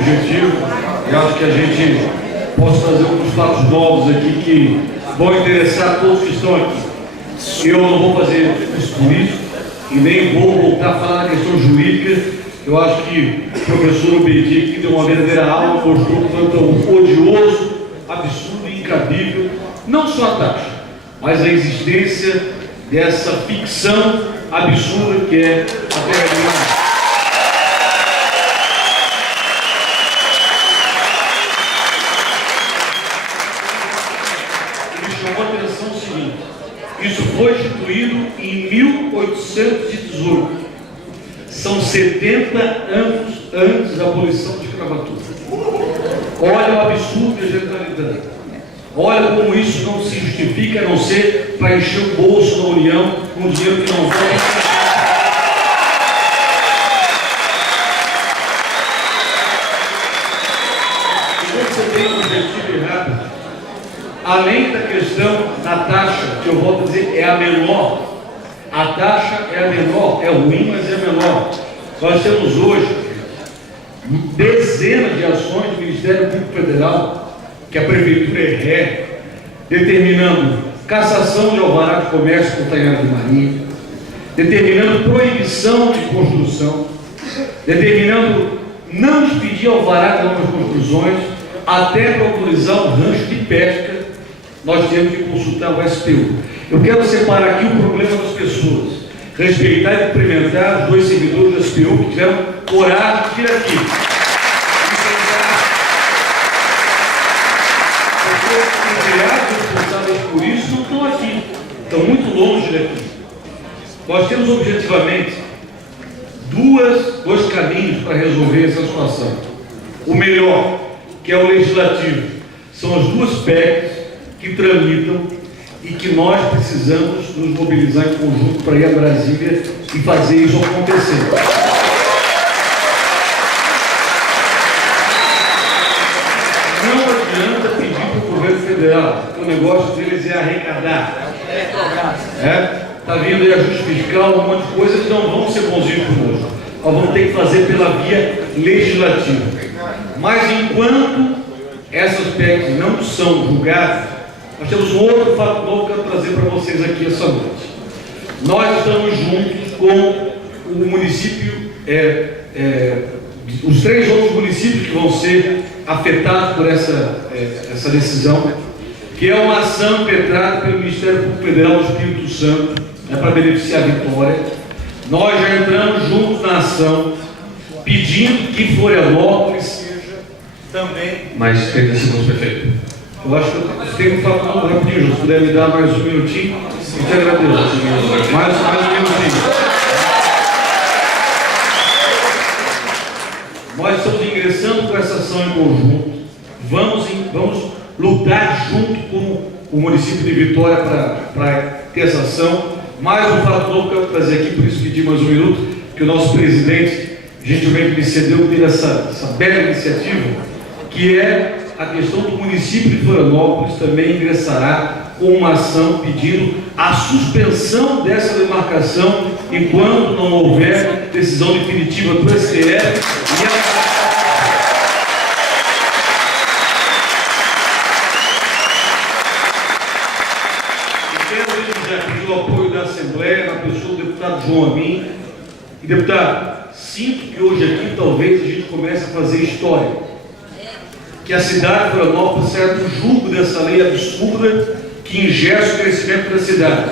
objetivo e acho que a gente possa trazer alguns fatos novos aqui que vão interessar todos que estão aqui. Eu não vou fazer isso político e nem vou voltar a falar da questão jurídica. Eu acho que o professor Obedi, que deu uma verdadeira aula, mostrou que foi tão odioso, absurdo e incabível, não só a taxa, mas a existência dessa ficção absurda que é a terra de Manaus. Me chamou a atenção o seguinte: isso foi instituído em 1818. São 70 anos antes da abolição da escravatura. Olha o absurdo e a generalidade. Olha como isso não se justifica, a não ser para encher o bolso da União com dinheiro que não vai. E você tem um objetivo errado. Além da questão da taxa, que eu volto a dizer, é a menor. A taxa é a menor, é ruim, mas é a menor. Nós temos hoje dezenas de ações do Ministério Público Federal, que a Prefeitura é ré, determinando cassação de alvará de comércio com Tanhada de Marinha, determinando proibição de construção, determinando não expedir alvará de novas construções, até para autorizar o rancho de pesca. Nós temos que consultar o STU. Eu quero separar aqui o problema das pessoas, respeitar e cumprimentar os dois servidores do STU que tiveram coragem de vir aqui. Porque os criados responsáveis por isso não estão aqui, estão muito longe daqui. Nós temos objetivamente dois caminhos para resolver essa situação. O melhor, que é o legislativo, são as duas PECs que tramitam e que nós precisamos nos mobilizar em conjunto para ir a Brasília e fazer isso acontecer. Não adianta pedir para o governo federal, o negócio deles é arrecadar. Está vindo aí ajuste fiscal, um monte de coisa, eles não vão ser bonzinhos conosco. Nós vamos ter que fazer pela via legislativa. Mas enquanto essas PECs não são julgadas, nós temos um outro fato novo que eu quero trazer para vocês aqui essa noite. Nós estamos juntos com o município, os 3 outros municípios que vão ser afetados por essa decisão, que é uma ação impetrada pelo Ministério Público Federal do Espírito Santo, para beneficiar a Vitória. Nós já entramos juntos na ação, pedindo que Florianópolis seja também... Mais 30 segundos, prefeito. Eu acho que eu tenho que falar rapidinho, se puder me dar mais um minutinho, eu te agradeço. Mais um minutinho. Nós estamos ingressando com essa ação em conjunto, vamos lutar junto com o município de Vitória para ter essa ação. Mais um fato novo que eu quero trazer aqui, por isso pedi mais um minuto, que o nosso presidente gentilmente me cedeu ter essa bela iniciativa, que é a questão do município de Florianópolis também ingressará com uma ação pedindo a suspensão dessa demarcação enquanto não houver decisão definitiva do STF e quero pedir o apoio da Assembleia, na pessoa do deputado João Amin. E deputado, sinto que hoje aqui talvez a gente comece a fazer história, que a cidade de Florianópolis saia do julgo dessa lei absurda que ingessa o crescimento da cidade.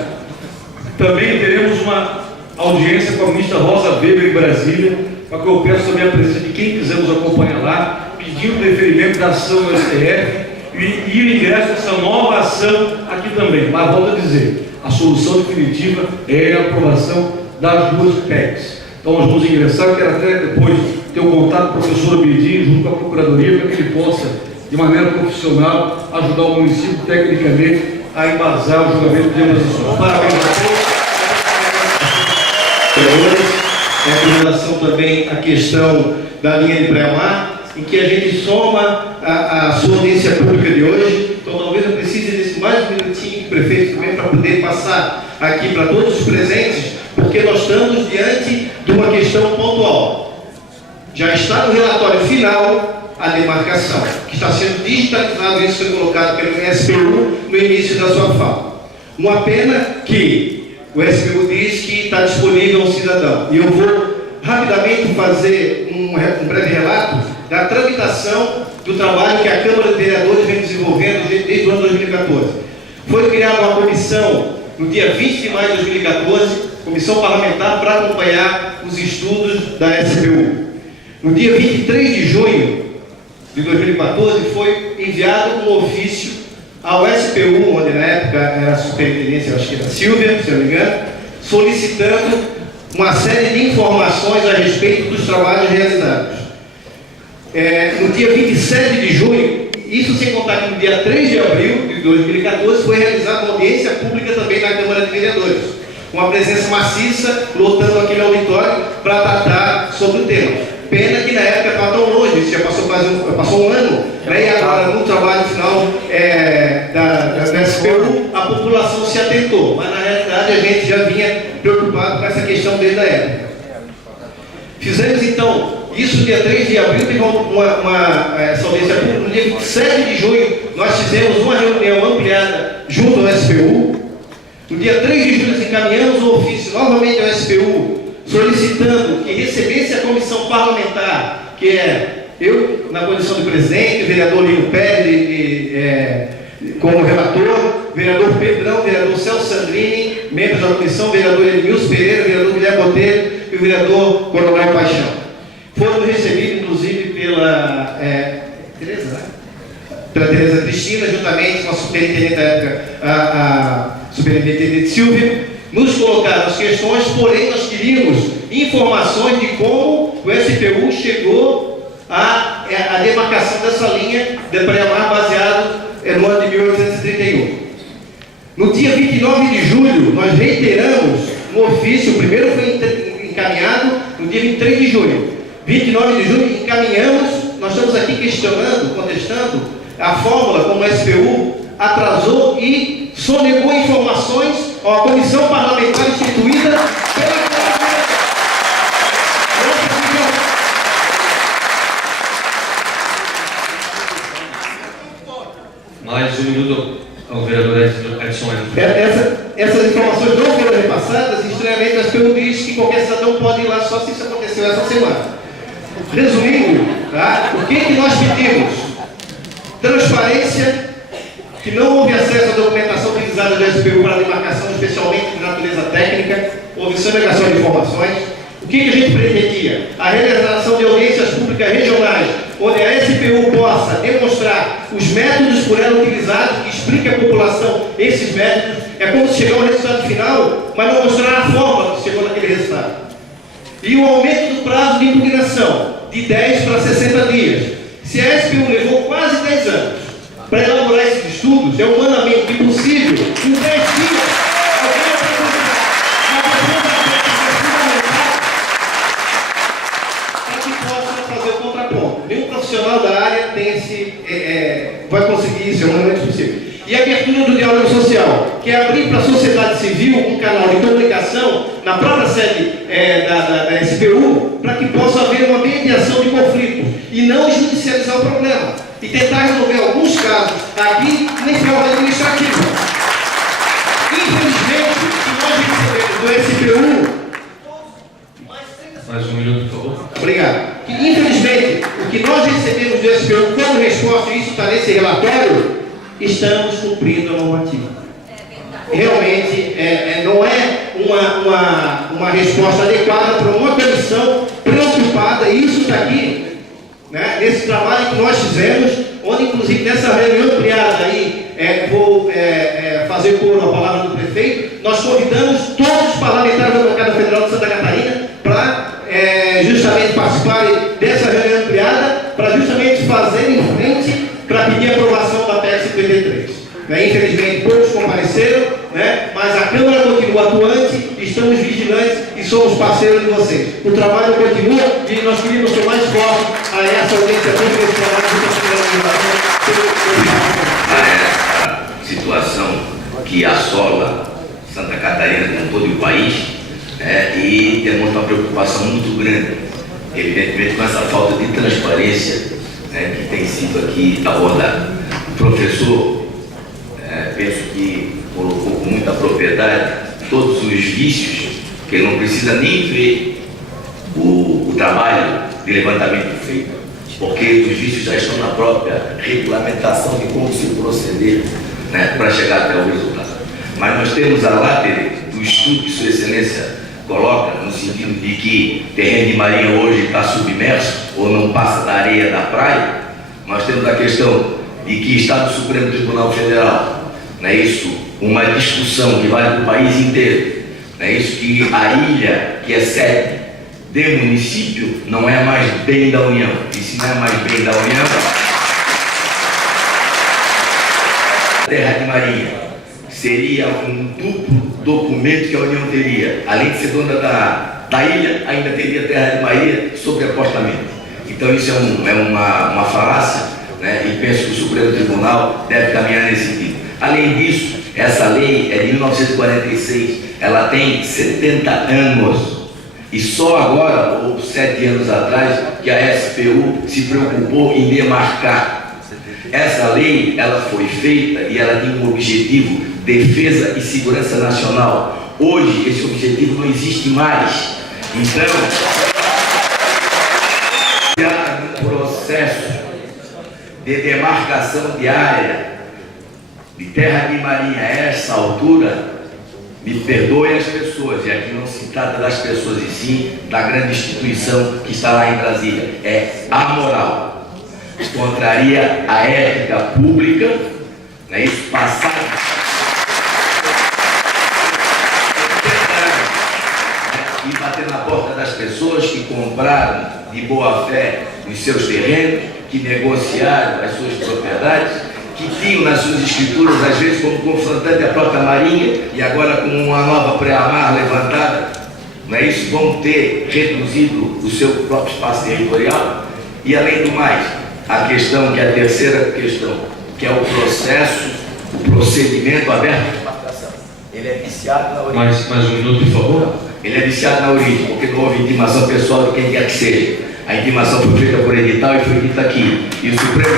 Também teremos uma audiência com a ministra Rosa Weber em Brasília, para que eu peço também a presença de quem quiser nos acompanhar lá, pedindo o deferimento da ação do STF e o ingresso dessa nova ação aqui também. Mas volto a dizer, a solução definitiva é a aprovação das duas PECs. Então nós vamos ingressar, eu quero até depois ter um contato com o professor Obedi junto com a Procuradoria, para que ele possa, de maneira profissional, ajudar o município tecnicamente a embasar o julgamento de decisões. Parabéns a todos. Com relação também à questão da linha de pré-mar, em que a gente soma a sua audiência pública de hoje. Então talvez eu precise desse mais um minutinho do prefeito também para poder passar aqui para todos os presentes, porque nós estamos diante de uma questão pontual. Já está no relatório final a demarcação, que está sendo digitalizado, isso foi colocado pelo SPU no início da sua fala. Uma pena que o SPU diz que está disponível ao cidadão. E eu vou rapidamente fazer um breve relato da tramitação do trabalho que a Câmara de Vereadores vem desenvolvendo desde o ano 2014. Foi criada uma comissão no dia 20 de maio de 2014, comissão parlamentar para acompanhar os estudos da SPU. No dia 23 de junho de 2014 foi enviado um ofício ao SPU, onde na época era a superintendência, acho que era Silvia, se eu não me engano, solicitando uma série de informações a respeito dos trabalhos realizados. No dia 27 de junho, isso sem contar que no dia 3 de abril de 2014 foi realizada uma audiência pública também na Câmara de Vereadores, com a presença maciça, lotando aquele auditório para tratar sobre o tema. Pena que na época estava tão longe, isso já passou um ano, né? E agora no trabalho final da SPU, a população se atentou, mas na realidade a gente já vinha preocupado com essa questão desde a época. Fizemos então isso no dia 3 de abril, teve essa audiência pública. No dia 27 de junho, nós fizemos uma reunião ampliada junto ao SPU. No dia 3 de julho, encaminhamos um ofício novamente ao SPU, solicitando que recebesse a comissão parlamentar, que é eu, na condição de presidente, o vereador Lino Pérez, como relator, vereador Pedrão, vereador Celso Sandrini, membros da comissão, vereador Edmilson Pereira, vereador Guilherme Botelho e o vereador Coronel Paixão. Foram recebidos, inclusive, pela Tereza Cristina, juntamente com a superintendente da época, a superintendente Silvia. Nos colocaram as questões, porém nós queríamos informações de como o SPU chegou à demarcação dessa linha de pré-mar baseado no ano de 1831. No dia 29 de julho, nós reiteramos um ofício, o primeiro foi encaminhado no dia 23 de junho. 29 de junho, encaminhamos, nós estamos aqui questionando, contestando a fórmula como o SPU atrasou e sonegou informações à comissão parlamentar instituída pela Mais um minuto ao vereador Edson. Essas informações não foram repassadas e, estranhamente, a SPU diz que qualquer cidadão pode ir lá só se isso aconteceu essa semana. Resumindo, tá? O que nós pedimos? Transparência, que não houve acesso à documentação utilizada do SPU para a demarcação, especialmente de natureza técnica, houve sonegação de informações. O que a gente pretendia? A realização de audiências públicas regionais, onde a SPU possa demonstrar os métodos por ela utilizados, que explique à população esses métodos. É como se chegar ao resultado final, mas não mostrar a forma que chegou naquele resultado. E o aumento do prazo de impugnação, de 10 para 60 dias. Se a SPU levou quase 10 anos para elaborar esses estudos, é humanamente impossível, em 10 dias, alguém para que possa fazer o contraponto. Nenhum profissional da área vai conseguir isso, é humanamente possível. E a abertura do diálogo social, que é abrir para a sociedade civil um canal de comunicação na própria sede da SPU, para que possa haver uma mediação de conflito e não judicializar o problema. E tentar resolver alguns casos aqui nem forma administrativa. Infelizmente, o que nós recebemos do SPU... Mais um minuto, por favor. Obrigado. Infelizmente, o que nós recebemos do SPU como resposta, e isso está nesse relatório, estamos cumprindo a normativa. Realmente, não é uma resposta adequada para uma comissão preocupada, e isso está aqui, né, nesse trabalho que nós fizemos, onde inclusive nessa reunião ampliada aí, vou fazer coro à palavra do prefeito, nós convidamos todos os parlamentares da bancada federal de Santa Catarina para justamente participarem dessa reunião ampliada, para justamente fazer em frente para pedir a aprovação da PEC 53. Infelizmente, poucos compareceram, né? Mas a Câmara continua atuante, estamos vigilantes e somos parceiros de vocês. O trabalho continua e nós queríamos ser mais fortes a essa audiência pública desse trabalho. A essa situação que assola Santa Catarina, como todo o país, e demonstra uma preocupação muito grande evidentemente com essa falta de transparência, né, que tem sido aqui abordada. O professor, penso que colocou com muita propriedade todos os vícios, que ele não precisa nem ver o trabalho de levantamento feito, porque os vícios já estão na própria regulamentação de como se proceder, né, para chegar até o resultado. Mas nós temos a látere do estudo que Sua Excelência coloca, no sentido de que terreno de marinha hoje está submerso ou não passa da areia da praia. Nós temos a questão de que está no Supremo Tribunal Federal, não é isso? Uma discussão que vale para o país inteiro, não é isso? Que a ilha, que é sede de município, não é mais bem da União. E se não é mais bem da União, terra de marinha seria um duplo documento que a União teria. Além de ser dona da ilha, ainda teria terra de marinha sobre apostamento. Então isso é uma falácia, né? E penso que o Supremo Tribunal deve caminhar nesse sentido. Além disso, essa lei é de 1946, ela tem 70 anos. E só agora, ou 7 anos atrás, que a SPU se preocupou em demarcar. Essa lei, ela foi feita e ela tem um objetivo: defesa e segurança nacional. Hoje, esse objetivo não existe mais. Então, há um processo de demarcação de área de terra de marinha a essa altura, me perdoem as pessoas, e aqui não se trata das pessoas e sim da grande instituição que está lá em Brasília, é amoral. Contraria a ética pública, né? Isso passado e bater na porta das pessoas que compraram de boa fé os seus terrenos, que negociaram as suas propriedades, que tinham nas suas escrituras, às vezes como confrontante a própria Marinha, e agora com uma nova pré-amar levantada, não é isso? Vão ter reduzido o seu próprio espaço territorial. E além do mais, a questão, que é a terceira questão, que é o processo, o procedimento aberto de demarcação. Ele é viciado na origem. Mais um minuto, por favor. Ele é viciado na origem, porque não houve intimação pessoal de quem quer que seja. A intimação foi feita por edital e foi dita aqui. E o Supremo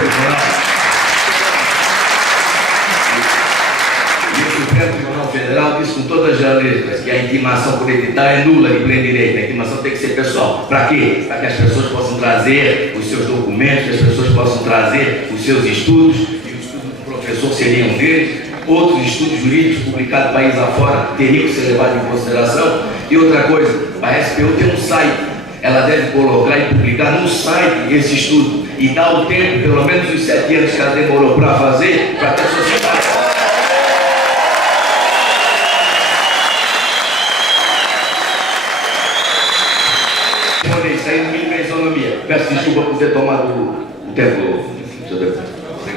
Tribunal Federal diz com todas as letras que a intimação por edital é nula de pleno direito. A intimação tem que ser pessoal. Para quê? Para que as pessoas possam trazer os seus documentos, que as pessoas possam trazer os seus estudos, e o estudo do professor seria um deles. Outros estudos jurídicos publicados país afora teriam que ser levados em consideração. E outra coisa, a SPU tem um site. Ela deve colocar e publicar no site esse estudo e dar o tempo, pelo menos os 7 anos que ela demorou para fazer, para que a sociedade... Peço desculpa por ter tomado o tempo.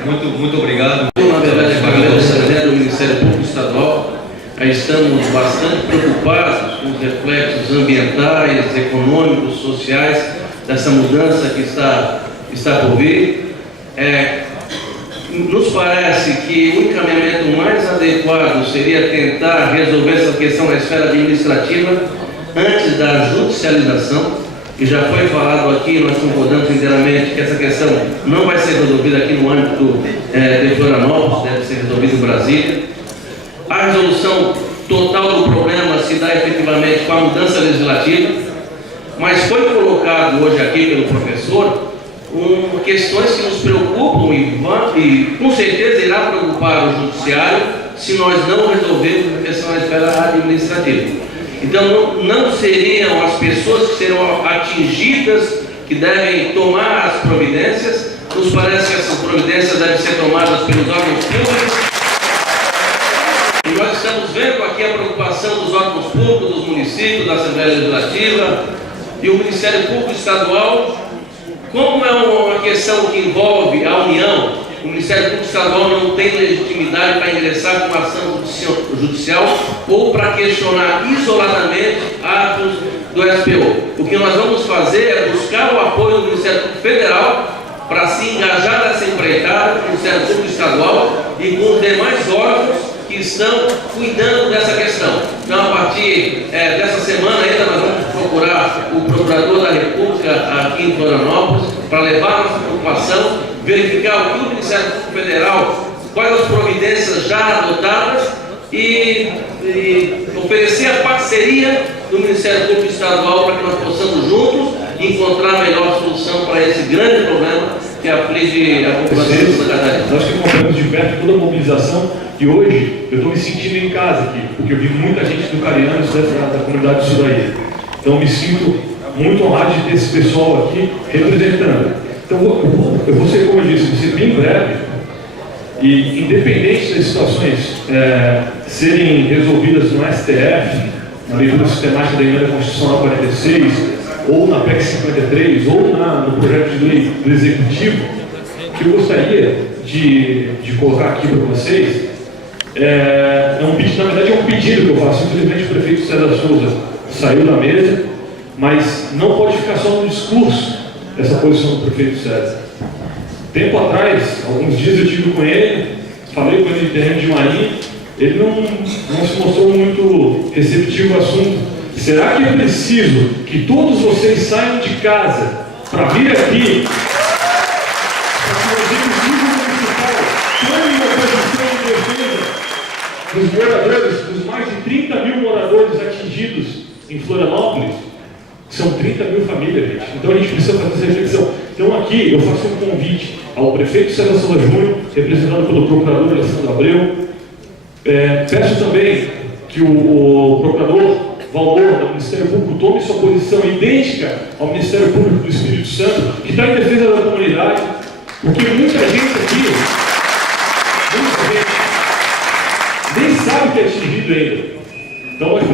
Muito obrigado. Na verdade, a do Ministério Público Estadual, estamos bastante preocupados com os reflexos ambientais, econômicos, sociais dessa mudança que está por vir. Nos parece que o encaminhamento mais adequado seria tentar resolver essa questão na esfera administrativa antes da judicialização. E já foi falado aqui, nós concordamos inteiramente que essa questão não vai ser resolvida aqui no âmbito de Florianópolis, deve ser resolvida em Brasília. A resolução total do problema se dá efetivamente com a mudança legislativa, mas foi colocado hoje aqui pelo professor questões que nos preocupam e com certeza irá preocupar o judiciário se nós não resolvermos a questão na esfera administrativa. Então, não seriam as pessoas que serão atingidas que devem tomar as providências. Nos parece que essas providências devem ser tomadas pelos órgãos públicos. E nós estamos vendo aqui a preocupação dos órgãos públicos, dos municípios, da Assembleia Legislativa e o Ministério Público Estadual. Como é uma questão que envolve a União, o Ministério Público Estadual não tem legitimidade para ingressar com uma ação judicial ou para questionar isoladamente atos do SPU. O que nós vamos fazer é buscar o apoio do Ministério Público Federal para se engajar nessa empreitada com o Ministério Público Estadual e com os demais órgãos que estão cuidando dessa questão. Então, a partir dessa semana ainda nós vamos procurar o Procurador da República aqui em Florianópolis para levar a nossa preocupação, verificar o que o Ministério Público Federal, quais as providências já adotadas e oferecer a parceria do Ministério Público Estadual para que nós possamos juntos encontrar a melhor solução para esse grande problema que aflige a população de Santa Catarina. Nós que acompanhamos de perto toda a mobilização e hoje eu estou me sentindo em casa aqui, porque eu vi muita gente do Carianos da comunidade do Sudaí. Então eu me sinto muito honrado de ter esse pessoal aqui representando. Então eu vou ser, como eu disse, vou ser bem breve e independente das situações serem resolvidas no STF, na leitura sistemática da emenda constitucional 46, ou na PEC 53, ou no projeto de lei do Executivo, que eu gostaria de colocar aqui para vocês, um pedido, na verdade é um pedido que eu faço. Infelizmente o prefeito César Souza saiu da mesa, mas não pode ficar só no discurso essa posição do prefeito César. Tempo atrás, alguns dias eu estive com ele, falei com ele em terreno de marinha, ele não se mostrou muito receptivo ao assunto. Será que é preciso que todos vocês saiam de casa para vir aqui para que o Executivo Municipal tome uma posição de defesa dos moradores, dos mais de 30 mil moradores atingidos em Florianópolis? São 30 mil famílias, gente. Então a gente precisa fazer essa reflexão. Então aqui eu faço um convite ao prefeito César Souza Júnior, representado pelo procurador Alessandro Abreu. Peço também que o procurador Valor do Ministério Público tome sua posição idêntica ao Ministério Público do Espírito Santo, que está em defesa da comunidade, porque muita gente aqui nem sabe que é atingido ainda. Então nós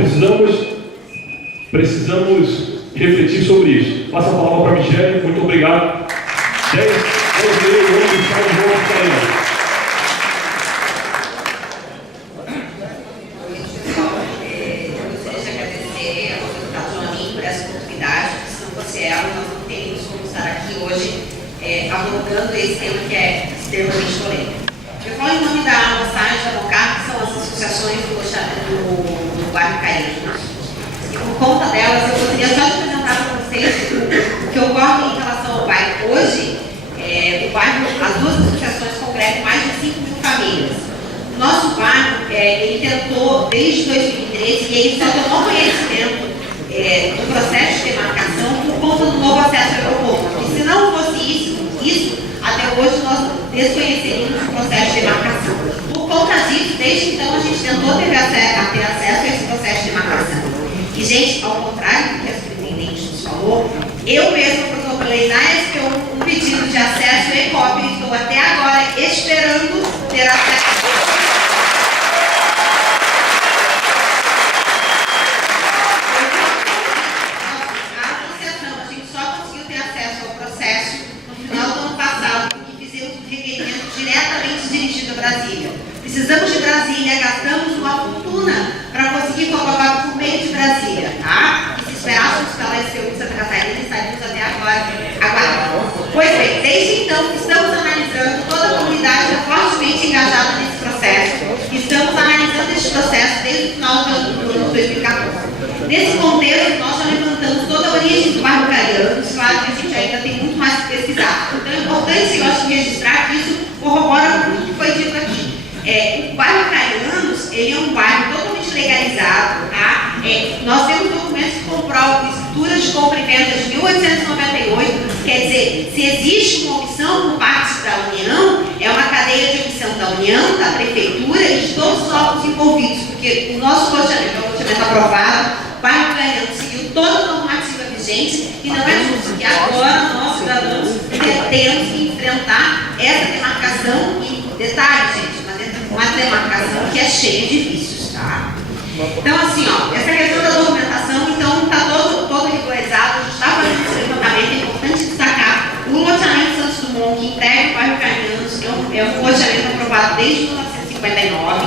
precisamos refletir sobre isso. Passo a palavra para a Michele, muito obrigado. 10 anos, sai de novo, saindo. Abordando esse tema que é extremamente polêmico. Eu falo em nome da Moçada e da Mocar, que são as associações do bairro Carianos. E por conta delas, eu gostaria só de apresentar para vocês o que ocorre em relação ao bairro. Hoje, o bairro, as duas associações congregam mais de 5 mil famílias. O nosso bairro, ele tentou, desde 2013, e ele só tomou conhecimento do processo de demarcação por conta do novo acesso ao aeroporto. Porque se não fosse isso, até hoje nós desconheceríamos o processo de demarcação. Por conta disso, desde então a gente tentou ter acesso a esse processo de demarcação. E, gente, ao contrário do que a superintendente nos falou, eu mesma protocolei na SPU um pedido de acesso e cópia e estou até agora esperando ter acesso. Precisamos de Brasília, gastamos uma fortuna para conseguir colocar por meio de Brasília, tá? E se esperássemos pela SPU de Santa Catarina, estaríamos até agora aguardando. Pois bem, desde então estamos analisando, toda a comunidade é fortemente engajada nesse processo. Estamos analisando esse processo desde o final do ano de 2014. Nesse contexto, nós já levantamos toda a origem do bairro Carianos. Claro que a gente ainda tem muito mais que pesquisar. Então é importante, eu acho, registrar que isso corrobora com tudo que foi dito aqui. O bairro Carianos, ele é um bairro totalmente legalizado, tá? Nós temos documentos que comprovam escrituras de compra e venda de 1898, quer dizer, se existe uma omissão por parte da União, é uma cadeia de omissão da União, da Prefeitura e de todos os órgãos envolvidos, porque o nosso loteamento é um loteamento aprovado, o bairro Carianos seguiu toda a normativa vigente e não é justo que agora nós, cidadãos, tenhamos que enfrentar essa demarcação e, detalhe, gente, uma demarcação que é cheia de vícios, tá? Então, assim, ó, essa questão da documentação, então, está todo regularizado, a gente está fazendo esse levantamento, é importante destacar o loteamento Santos Dumont, que integra o bairro Carianos, é um loteamento aprovado desde 1959,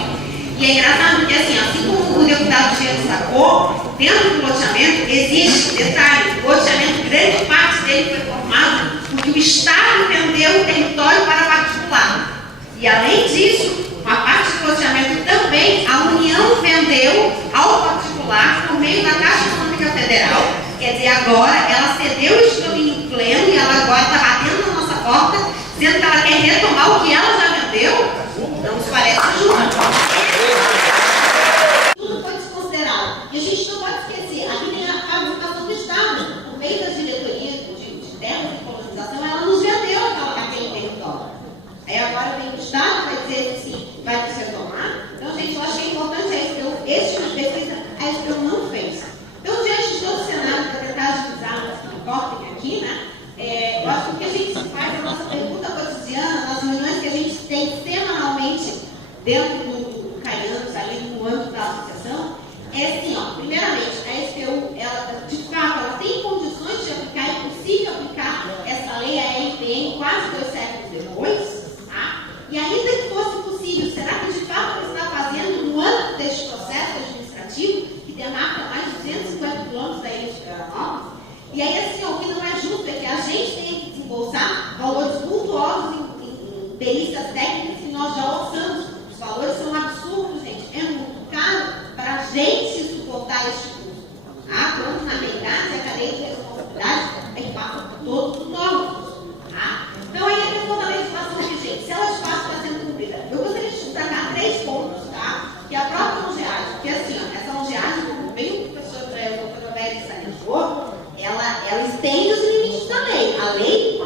e é engraçado porque, assim como o deputado Jean destacou, dentro do loteamento existe, detalhe, o loteamento, grande parte dele foi formado porque o Estado vendeu o território para particular. E, além disso, uma parte do loteamento também a União vendeu ao particular por meio da Caixa Econômica Federal Quer dizer, agora ela cedeu esse domínio pleno e ela agora está batendo na nossa porta, dizendo que ela quer retomar o que ela já vendeu. Não nos parece justo. Tudo foi desconsiderado. E a gente não pode esquecer, aqui tem a participação do Estado, no meio das diretorias de terras de colonização, ela nos vendeu aquele território. Aí agora vem o Estado, vai dizer assim, vai nos retomar. Então, gente, eu achei importante a SPU, esse tipo de pesquisa, a SPU não fez. Então, diante de todo o cenário, para tentar agilizar o corte aqui, né? Eu acho que o que a gente faz, a nossa pergunta cotidiana, nas reuniões que a gente tem semanalmente dentro do Caianos, ali no âmbito da associação, é assim, ó, primeiramente, a SPU, ela, de fato, ela tem condições de aplicar, é possível aplicar essa lei, a LPM, quase 2 séculos depois, tá? E ainda que fosse possível, será que de fato ela está fazendo no âmbito deste processo administrativo, que demarca mais de 250 quilômetros da ilha de Florianópolis? E aí, assim, ó, o que não é justo é que a gente tenha que desembolsar valores vultuosos em perícias técnicas que nós já orçamos. Os valores são absurdos, gente. É muito caro para a gente suportar este custo. Tá? Quando, na verdade, a cadeia de responsabilidade é que passa por todos os órgãos. Tá? Então, aí a questão da legislação vigente, se ela de fato está sendo cumprida. Eu gostaria de destacar 3 pontos, tá? Que a própria longeagem, porque assim, ó, essa longeagem, como bem o professor Roberto salientou, ela estende os limites da lei. A lei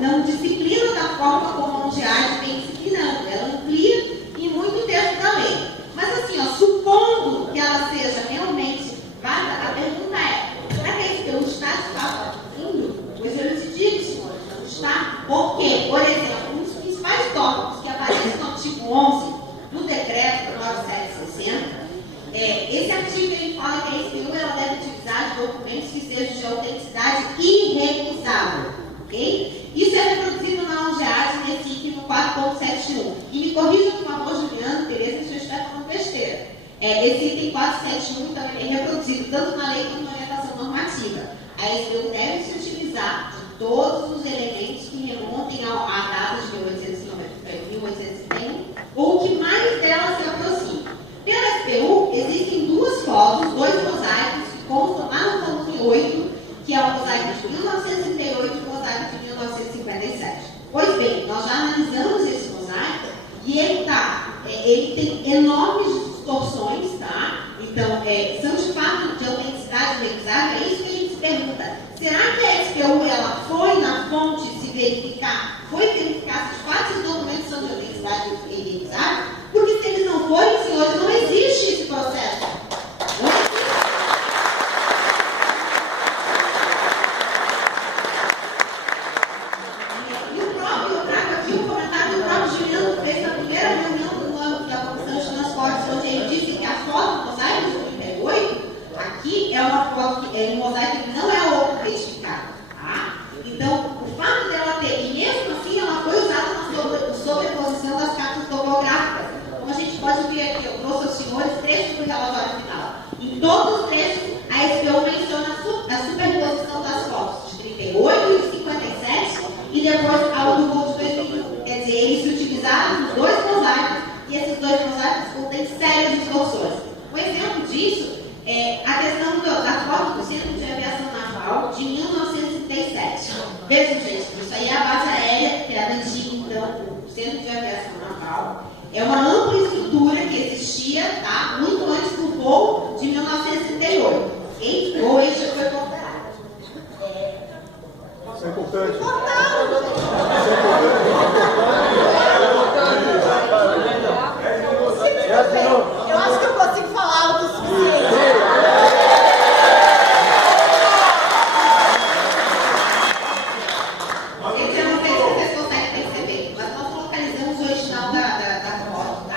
não disciplina da forma como a longeagem vem disciplinando. Ela amplia e muito dentro da lei. Mas assim, ó, supondo que ela seja realmente válida, a pergunta é, será que esse pelo está de fato cumprindo? Pois eu lhes digo, senhores, não está. Por quê? Por exemplo, um dos principais tópicos que aparece no artigo 11 do decreto 9760, esse artigo ele fala que a SPU ela deve utilizar documentos que sejam de autenticidade irrecusável, ok? Isso é reproduzido na longeagem nesse item no 4.71. E me corrija, por favor, Juliano, Tereza, se eu estiver falando besteira. Esse item 471 também é reproduzido tanto na lei como na orientação normativa. A SPU deve se utilizar de todos os elementos que remontem à data de 1891 ou que mais dela se aproxime. Pela SPU, existem 2 fotos, 2 mosaicos que constam lá no volume 8, que é o mosaico de 1938 e o mosaico de 1957. Pois bem, nós já analisamos esse mosaico e ele tem enormes distorções, tá? Então, são de fato de autenticidade recusável, é isso que a gente se pergunta. Será que a SPU ela foi na fonte se verificar, se de fato os documentos são de autenticidade recusável? Porque se eles não forem, senhores, não existe esse processo. Não existe. E o próprio, eu trago aqui um comentário do próprio Juliano, que fez na primeira reunião do âmbito da Comissão de Transportes, onde ele disse que a foto do mosaico de 38, aqui é uma foto, um mosaico que não é outro retificado. Tá? Então, o fato dela ter, e mesmo assim, ela foi usada na sobreposição das cartas topográficas. Como a gente pode ver aqui, eu trouxe aos senhores trechos do relatório final. Em todos os trechos, a SPU menciona a superposição das fotos de 38 e 57 e depois ao do gol de 2001. Quer dizer, eles se utilizaram dos 2 mosaicos e esses 2 mosaicos contêm sérias distorções. Um exemplo disso é a questão da foto do Centro de Aviação Naval de 1937. Vejam, gente, isso aí é a base aérea, que era antiga, então, o Centro de Aviação Naval. É uma ampla estrutura que existia, tá? Muito antes do voo de 1938. Ok? Ou este foi cortado. Isso é importante. Eu acho que eu consigo falar algo o suficiente. Eu não sei se vocês conseguem perceber, mas nós localizamos o original da foto.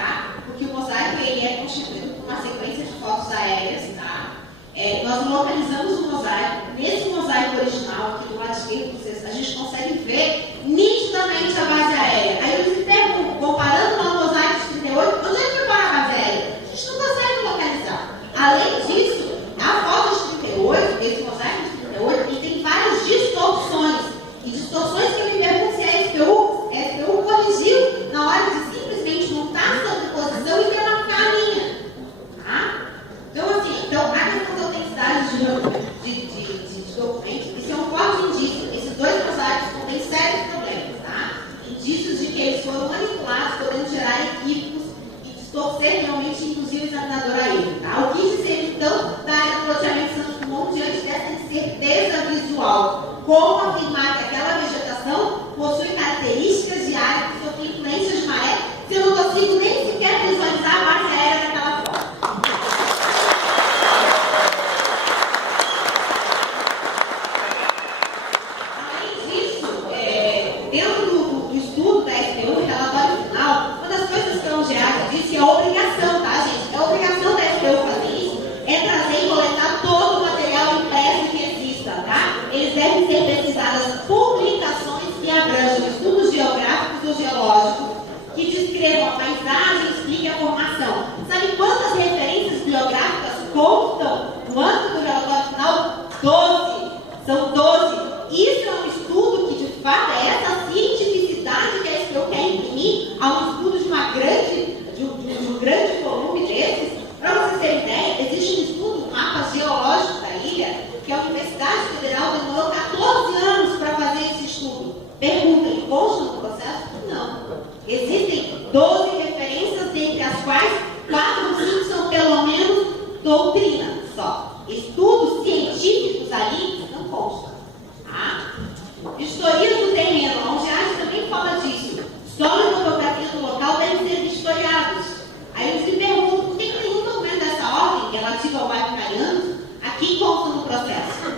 indícios de que eles foram manipulados, podendo gerar equívocos e distorcer realmente, inclusive, o examinador a ele. Tá? O que dizer, então, da área do loteamento Santos Dumont diante dessa incerteza visual? Como afirmar que aquela vegetação possui características de área que sofre influência de maré, se eu não consigo nem sequer visualizar a base aérea daquela foto? Dentro do estudo da SPU, o relatório final, uma das coisas que a Angeada disse é obrigação, tá, gente? É obrigação da SPU fazer isso, é trazer e coletar todo o material impresso que exista, tá? Eles devem ser pesquisadas publicações que abranjam estudos geográficos ou geológicos, que descrevam a paisagem e expliquem a formação. Sabe quantas referências biográficas constam no âmbito do relatório final? 12. São 12. Isso é um estudo que, de fato, é essa cientificidade que a SPU quer imprimir a um estudo de um grande volume desses. Para vocês terem ideia, existe um estudo, um mapa geológico da ilha, que a Universidade Federal demorou 14 anos para fazer esse estudo. Pergunta, ele consta no processo? Não. Existem 12 referências, entre as quais 4 ou 5 são pelo menos doutrina só. Estudos científicos ali não constam. Historias do terreno, a Angeada também fala disso. Solo e topografia do local devem ser historiados. Aí eles se perguntam por que nenhum documento dessa ordem, relativo ao bairro Caiano, aqui consta no processo.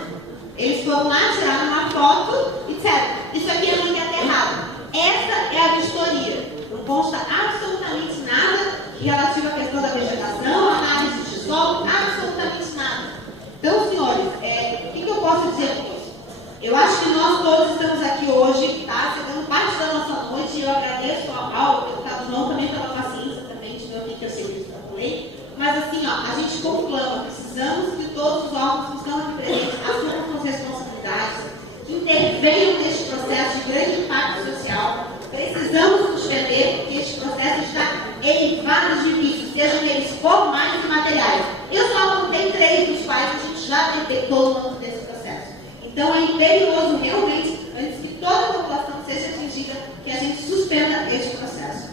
Eles foram lá, tiraram uma foto e disseram: isso aqui é muito errado. Essa é a vistoria. Não consta absolutamente nada relativo à questão da vegetação, análise de solo, absolutamente nada. Então, senhores, o que eu posso dizer com isso? Eu acho que nós todos estamos aqui hoje, tá? Chegando parte da nossa noite, e eu agradeço ao deputado João também pela paciência também de ver o que eu sei que extrapolei. Mas assim, ó, a gente conclama, precisamos que todos os órgãos que estão aqui presentes assumam suas responsabilidades, intervenham neste processo de grande impacto social. Precisamos nos defender, porque este processo está em vários de vícios, sejam eles formais e materiais. Eu só apontei 3 dos quais a gente já detectou no âmbito desse processo. Então é imperioso realmente, antes que toda a população seja atingida, que a gente suspenda este processo.